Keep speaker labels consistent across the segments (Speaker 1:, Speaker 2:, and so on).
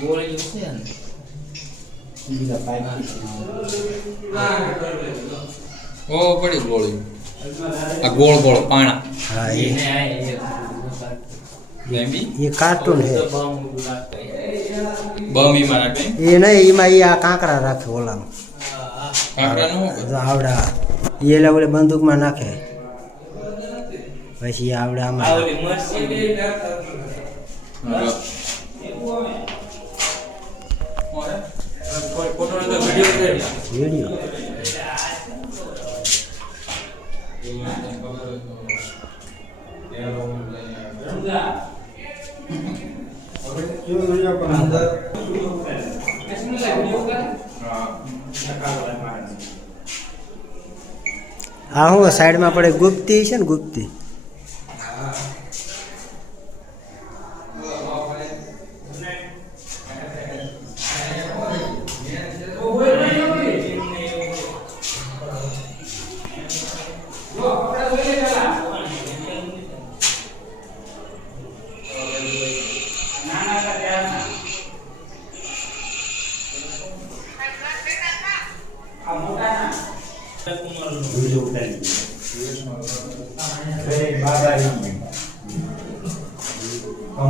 Speaker 1: ગોળીઓ છે ને
Speaker 2: બીજા પાઇપ
Speaker 3: ઓ પડી ગોળી. આ ગોળ ગોળ પાણા.
Speaker 2: હા એ.
Speaker 1: એને આ એક
Speaker 3: ગેમી
Speaker 2: એ કાર્ટૂન હે.
Speaker 3: બમી માં નાખે
Speaker 2: એ નહીં એમાં એ આ કાંકરા રાખે ઓલામાં.
Speaker 3: કાંકરા નું શું
Speaker 2: જો આવડા એ એલા ઓલે બંદૂકમાં નાખે. પછી આવડા આમાં વીડિયો હા હું સાઈડમાં પડે ગુપ્તી છે ને ગુપ્તી.
Speaker 3: આ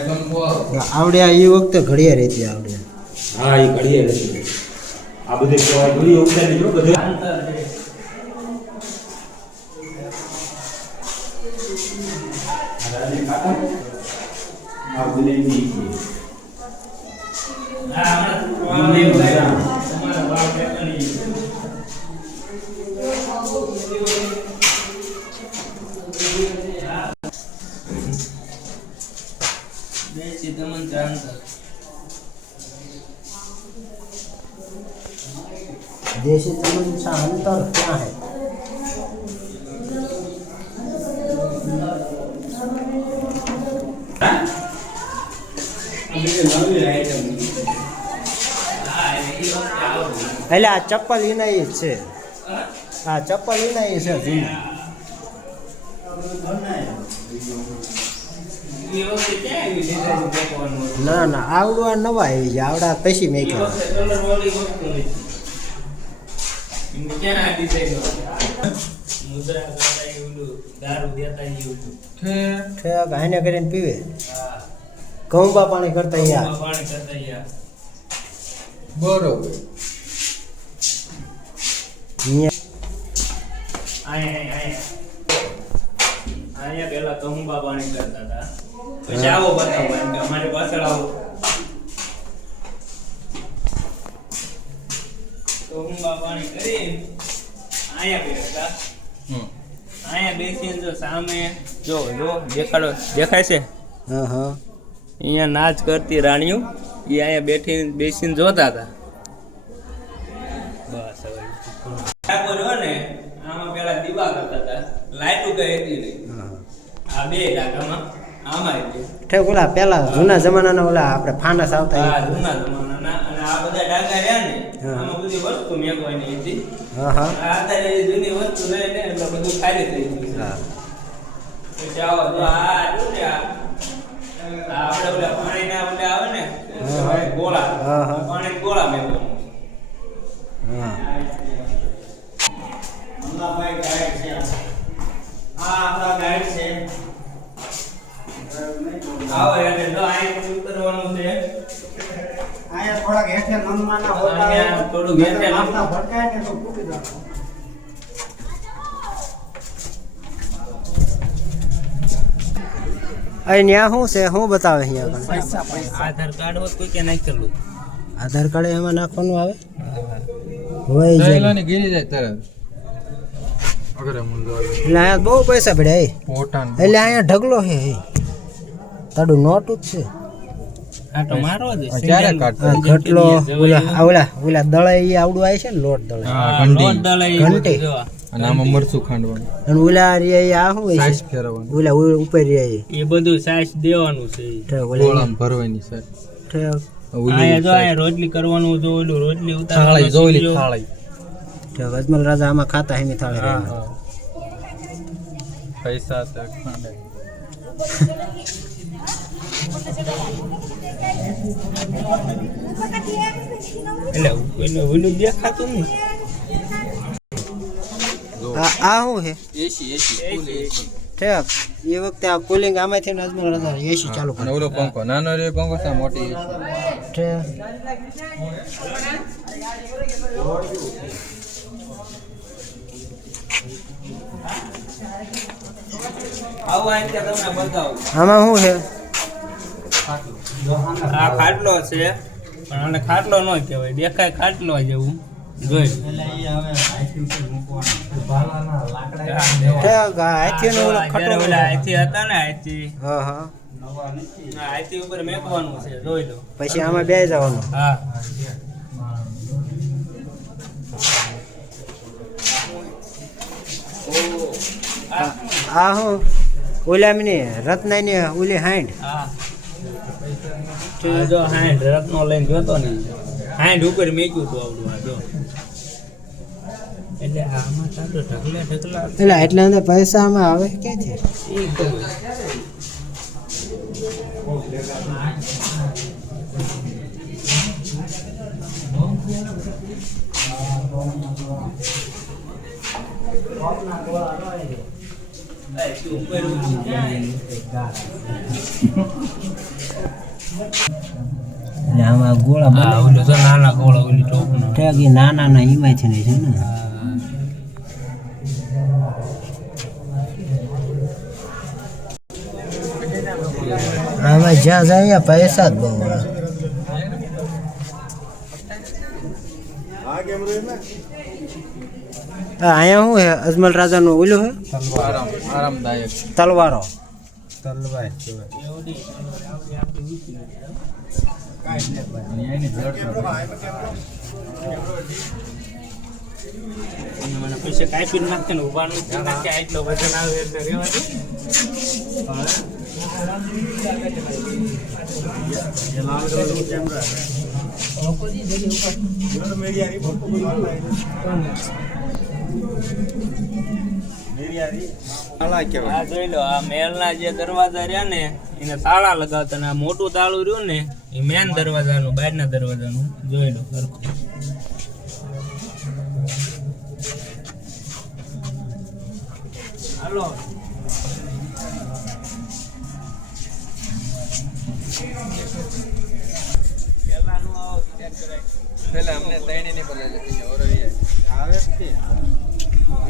Speaker 3: સંભવ
Speaker 2: એ વખતે ઘડિયાળ હતી આવડ્યા.
Speaker 4: હા એ ઘડિયા રહેતી આ બધે ઘડીએ ઉતારી જો બધે. આ બધે ઈ છે.
Speaker 1: દેશી
Speaker 2: તમિલ सा अंतर क्या है એટલે આ ચપ્પલ એના ઈ જ છે આ ચપ્પલ એના ઈ છે જૂની
Speaker 1: એ વખતે ક્યાં આવી લીધા છે દેખવાનું હતું?
Speaker 2: ના ના આવડું આ નવા આવી ગયા આવડા પછી
Speaker 1: એ
Speaker 2: મેં
Speaker 1: ક્યાં મુદ્રા કરતા દારૂ દેતા
Speaker 2: કરીને પીવે
Speaker 1: હા.
Speaker 2: ઘઉંબા પાણી કરતા યાર
Speaker 1: પાણી કરતા યા.
Speaker 3: બરોબર
Speaker 2: અહીંયા
Speaker 1: અહીંયા, અહીંયા. અહીંયા પેલા કહુંબા પાણી કરતા હતા પછી આવો બતાવો અમારી પાછળ આવો કહુંબા પાણી કરી અહીંયા બેસતા અહીંયા બેસીને જો સામે જો જો દેખાડો. દેખાય છે?
Speaker 2: હા હા.
Speaker 1: અહીંયા નાચ કરતી રાણીઓ એ અહીંયા બેઠી બેસીને જોતા હતા. બસ હવે. ને આમાં પેલા દીવા કરતા હતા. લાઈટો કઈ હતી નહીં. આ બે ટાંકામાં
Speaker 2: ઠેક ઓલા પેલા જૂના જમાનાના ઓલા આપણે ફાનસ આવતા
Speaker 1: જૂના જમાનાના. અને આ બધા ટાંકા રહ્યા ને. આમાં બધી વસ્તુ મેકવાની હતી.
Speaker 2: હા હા.
Speaker 1: અત્યારે જૂની વસ્તુ લઈ ને એટલે બધું ખાલી થઈ ગયું
Speaker 2: હા.
Speaker 1: પછી આવો જો આ જો ને આ આ આપણે ઓલા ઓલા આવે ને. ગોળા
Speaker 2: હા, હા.
Speaker 1: પાણી ગોળા મેકવાનું.
Speaker 2: હા.
Speaker 1: આવો એટલે છે ઉતરવાનું છે
Speaker 2: અહીંયા મનમાના હોતા ભટકાય ને તો ફૂટી શું છે? શું બતાવે અહીંયા?
Speaker 1: આધાર કાર્ડ કોઈ કે નાખેલું
Speaker 2: આધાર કાર્ડ એમાં નાખવાનું આવે? હોય છે
Speaker 3: ચાઈલાની ગીરી જાય તરત
Speaker 2: એટલે અહીંયા બહુ પૈસા પડ્યા એ એટલે અહીંયા ઢગલો છે તારું નોટ જ છે. ઘટલો ઓલા ઓલા ઓલા દળાઈ ઈ આવડું આવે છે ને લોટ દળાઈ.
Speaker 3: હા ઘંટી.
Speaker 1: નોટ દળાઈ
Speaker 2: ઘંટી.
Speaker 3: અને આમાં મરચું ખાંડવાનું.
Speaker 2: અને ઓલા રિયા ઈ આ શું હોય
Speaker 3: સાઈઝ
Speaker 2: છે
Speaker 3: ફેરવવાનું.
Speaker 2: ઓલા ઉપર રિયા ઈ.
Speaker 1: એ બધું સાઈઝ દેવાનું છે
Speaker 2: ઓલા
Speaker 3: ભરવાની સર
Speaker 2: ઠેક.
Speaker 1: જો અહીંયા રોટલી કરવાનું જો ઓલું રોટલી
Speaker 3: થાળી
Speaker 1: ઉતારવાનું.
Speaker 3: થાળી.
Speaker 2: અજમલ રાજા આમાં ખાતા હેમી થાળે
Speaker 1: હા,
Speaker 3: પૈસા છે
Speaker 1: એટલે કોઈને ઓલું દેખાતું નહીં.
Speaker 2: આ આ શું છે?
Speaker 3: એસી એસી ફૂલ એસી
Speaker 2: ઠેક. એ વખતે આ કુલિંગ આમાંથી ને અજમલ રાજા એસી ચાલુ કરે
Speaker 3: ઓલો પંખો. નાનો રે પંખો છે મોટી.
Speaker 2: ઠેક.
Speaker 1: આવું અહીં તમને બતાવું.
Speaker 2: આમાં શું છે?
Speaker 1: આ ખાટલો છે પણ આને ખાટલો ન કહેવાય દેખાય ખાટલો જેવું. જોઈ
Speaker 2: હા હા પછી આમાં બે જવાનું.
Speaker 1: હા. આ
Speaker 2: આ શું ઓલામની રત્નાની ઓલી હાંડ
Speaker 1: હા. જો હાંડ રત્નો લઈને જોતો ને હાંડ ઉપર મેક્યું હતું આવડું આ જો. એટલે આમાં ઢગલા ઢગલા
Speaker 2: એટલે એટલા અંદર પૈસા આમાં આવે?
Speaker 1: કે છે.
Speaker 2: એ, આમાં ગોળા
Speaker 1: હા, ઓલું તો નાના ગોળો ઓલી ટોપનો
Speaker 2: ઠેક એ નાના ના છે ને છે ને? આમાં જ્યાં જાય પૈસા જ બહુ અહીંયા શું હે અજમલ રાજાનું ઓલું હે
Speaker 3: આરામ આરામદાયક
Speaker 2: તલવારો.
Speaker 1: અને મને પછી કાપી નાખે ને ઊભા નથી નાખે આટલો વજન આવે એટલે રહેવા દે. આ જોઈ લો આ મહેલના જે દરવાજા રહ્યા ને એને તાળા લગાવતા આ મોટું તાળું રહ્યું ને એ મેન દરવાજાનું બહારના દરવાજાનું. જોઈ લો સરખું. હાલો.
Speaker 3: પેલા અમને ત્રણે ની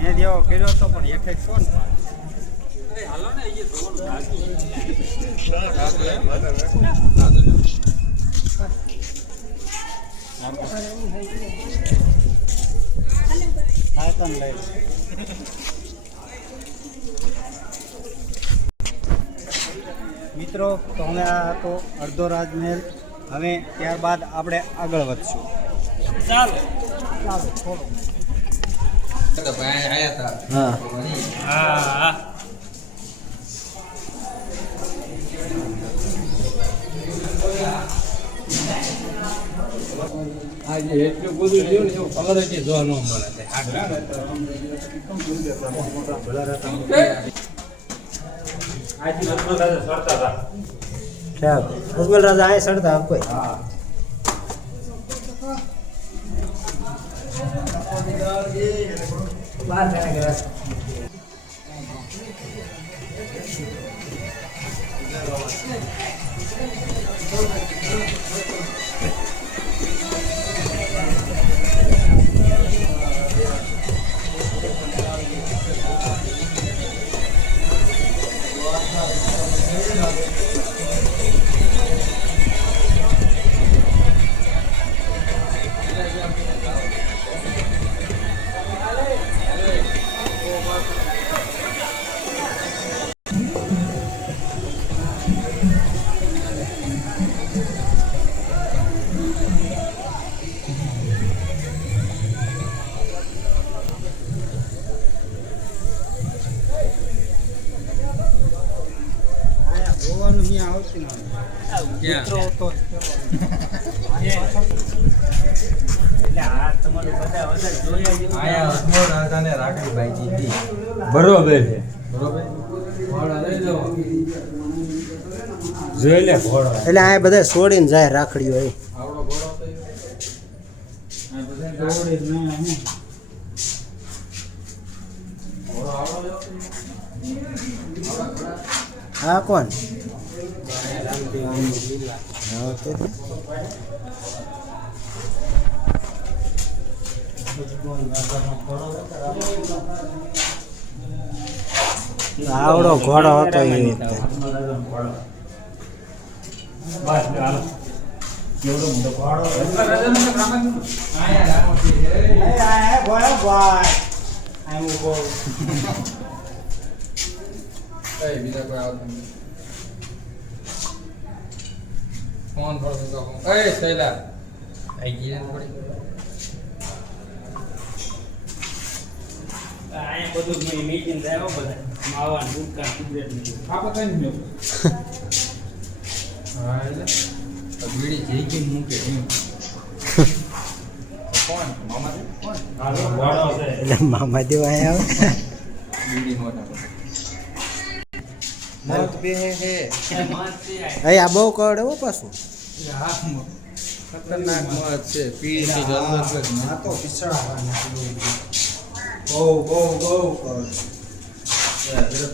Speaker 2: તે મેં જેવો કર્યો તો પણ એક જ કોણ મિત્રો તો હવે આ હતો અડધો રાજમહેલ. હવે ત્યારબાદ આપણે આગળ વધશું.
Speaker 1: ચાલો.
Speaker 3: ચાલો
Speaker 2: હા
Speaker 1: હા. હા. આજે એટલું બધું રહ્યું ને એવું કલર જ જોવા ન મળે.
Speaker 2: ઠેક રાજા આ સડતા આપ કોઈ. જોવાનું અહીંયા આવતી
Speaker 1: મિત્રો તો એટલે
Speaker 4: બરોબર છે
Speaker 2: એટલે આ બધા છોડીને જાય રાખડીઓ એ. હા કોણ? હા, તે તો. આવડો ઘોડો હતો એ વખતે
Speaker 5: બસ હાલો કેવડો મોટો ઘોડો
Speaker 6: અહીં આયા, ભાઈ, ભાઈ. અહીં ઊભો.
Speaker 3: એ બીજા કોઈ આવતું નથી ફોન પર તો એ શૈલા. આઈ ગઈ ને થોડી.
Speaker 1: અહીંયા બધું મેં મીટિંગ થાય બધા. માવા ને ગુટકા સિગરેટ ને.
Speaker 3: આ પતા નહીં હા એટલે. બીડી જઈ ગઈ મૂકે એમ. કોણ? મામા છે? કોણ?
Speaker 5: હાલો ઘોડો
Speaker 2: એટલે મામા દેવા આવે.
Speaker 3: બીડી મોટા
Speaker 2: મોત બે હે હે. અહીં આ બહુ કડ હો પાછું.
Speaker 3: ખતરનાક મત છે પીડી થી
Speaker 2: આ તો પીસળાવાના બહુ બહુ બહુ
Speaker 3: જલ્દી